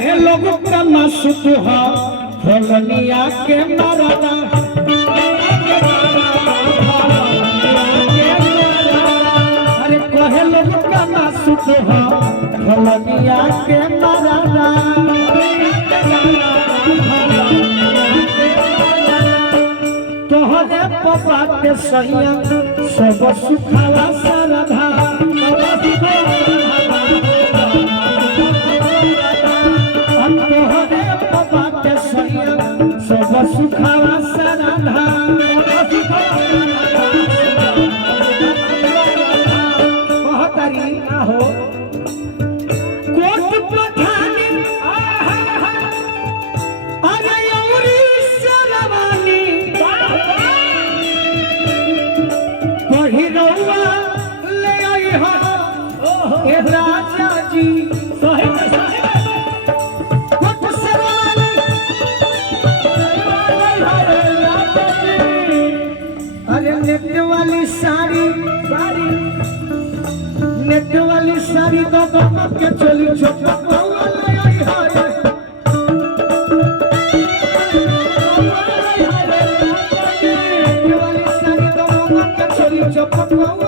हे लोगों का मासूत हा फलनिया के मारा अरे कहे लोगों का मासूत हा फलनिया के मारा तोहरे पपा के सैया सब सुखावा सरधा तोहरे पपा के सैया सब सुखावा सरधा कहतरी ना हो कोट पठानी अरे औरी सरवानी पहिरौआ ले आई हो ए राजा जी कोट सरवानी अरे नेट वाली साड़ी नेट वाली साड़ी तो बाबा के चली छोटा बउआ ले आई हो नेट वाली साड़ी तो बाबा के चली छोटा बउआ